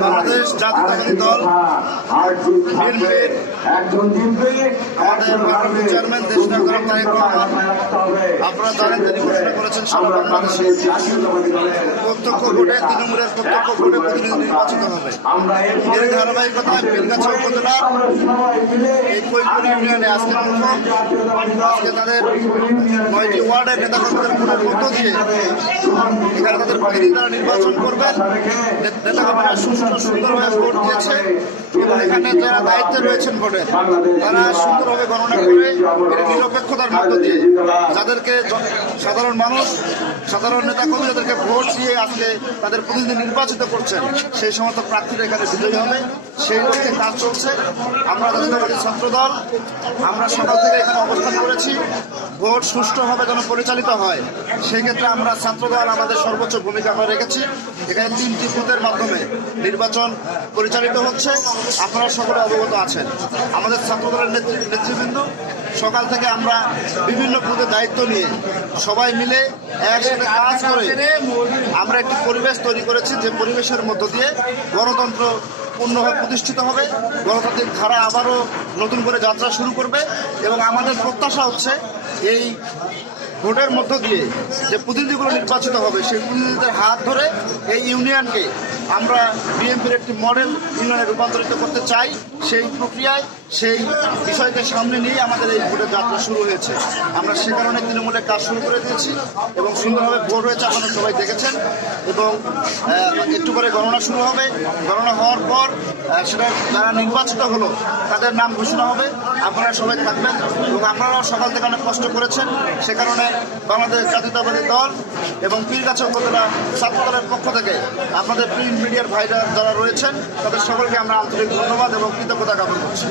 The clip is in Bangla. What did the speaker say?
বাংলাদেশ জাতীয় দল বিএনপির আমাদের মাননীয় চেয়ারম্যান দেশ তারেক রহমান আপনারা জানেন তিনি ঘোষণা করেছেন সারা বাংলাদেশে প্রত্যক্ষ ভোটে তৃণমূলের প্রত্যক্ষ ভোটে প্রতিনিধি নির্বাচিত হবে। এর ধারাবাহিকতায় বেলগাছা উপজেলা এই কৈপুর ইউনিয়নে আজকে প্রথম আজকে তাদের নয়টি ওয়ার্ডের নেতাকর্মীদের ভোটের মধ্য দিয়ে এখানে তাদের প্রতিনিধি তারা নির্বাচন করবেন। নেতাকর্মীরা সুষ্ঠু সুন্দরভাবে ভোট দিয়েছে। এবং এখানে যারা দায়িত্বে রয়েছেন ভোটের তারা সুন্দরভাবে গণনা করে নিরপেক্ষতার মধ্য দিয়ে যাদেরকে সাধারণ মানুষ, সাধারণ নেতা নেতাকর্মী যাদেরকে ভোট দিয়ে আসলে তাদের প্রতিনিধি নির্বাচিত করছেন, সেই সমস্ত প্রার্থীরা এখানে বিজয়ী হবে। সেই লক্ষ্যে কাজ চলছে। আমরা জাতীয়তাবাদী ছাত্র দল আমরা সকাল থেকে এখানে অবস্থান করেছি। ভোট সুষ্ঠুভাবে যেন পরিচালিত হয়, সেক্ষেত্রে আমরা ছাত্রদল আমাদের সর্বোচ্চ ভূমিকা আমরা রেখেছি। এখানে তিনটি বুথের মাধ্যমে নির্বাচন পরিচালিত হচ্ছে। আপনারা সকলে অবগত আছেন। আমাদের ছাত্রদলের নেতৃ- নেতৃবৃন্দ, সকাল থেকে আমরা বিভিন্ন বুথের দায়িত্ব নিয়ে সবাই মিলে একসাথে কাজ করে আমরা একটি পরিবেশ তৈরি করেছি। যে পরিবেশের মধ্য দিয়ে গণতন্ত্র পূর্ণভাবে প্রতিষ্ঠিত হবে। গণতান্ত্রিক ধারা আবারও নতুন করে যাত্রা শুরু করবে এবং আমাদের প্রত্যাশা হচ্ছে এই ভোটের মধ্য দিয়ে যে প্রতিনিধিগুলো নির্বাচিত হবে, সেই প্রতিনিধিদের হাত ধরে এই ইউনিয়নকে আমরা বিএনপির একটি মডেল ইউনিয়নে রূপান্তরিত করতে চাই। সেই প্রক্রিয়ায়, সেই বিষয়কে সামনে নিয়ে আমাদের এই ভোটের যাত্রা শুরু হয়েছে। আমরা সে কারণে তৃণমূলের কাজ শুরু করে দিয়েছি এবং সুন্দরভাবে ভোট হয়েছে আপনারা সবাই দেখেছেন এবং একটু করে গণনা শুরু হবে। গণনা হওয়ার পর সেটা যারা নির্বাচিত হলো তাদের নাম ঘোষণা হবে। আপনারা সবাই থাকবেন এবং আপনারাও সকাল থেকে অনেক কষ্ট করেছেন। সে কারণে বাংলাদেশ জাতীয়তাবাদী দল এবং পীরগাছা উপজেলা ছাত্র দলের পক্ষ থেকে আপনাদের প্রিন্ট মিডিয়ার ভাইরা যারা রয়েছেন, তাদের সকলকে আমরা আন্তরিক ধন্যবাদ এবং কৃতজ্ঞতা জ্ঞাপন করছি।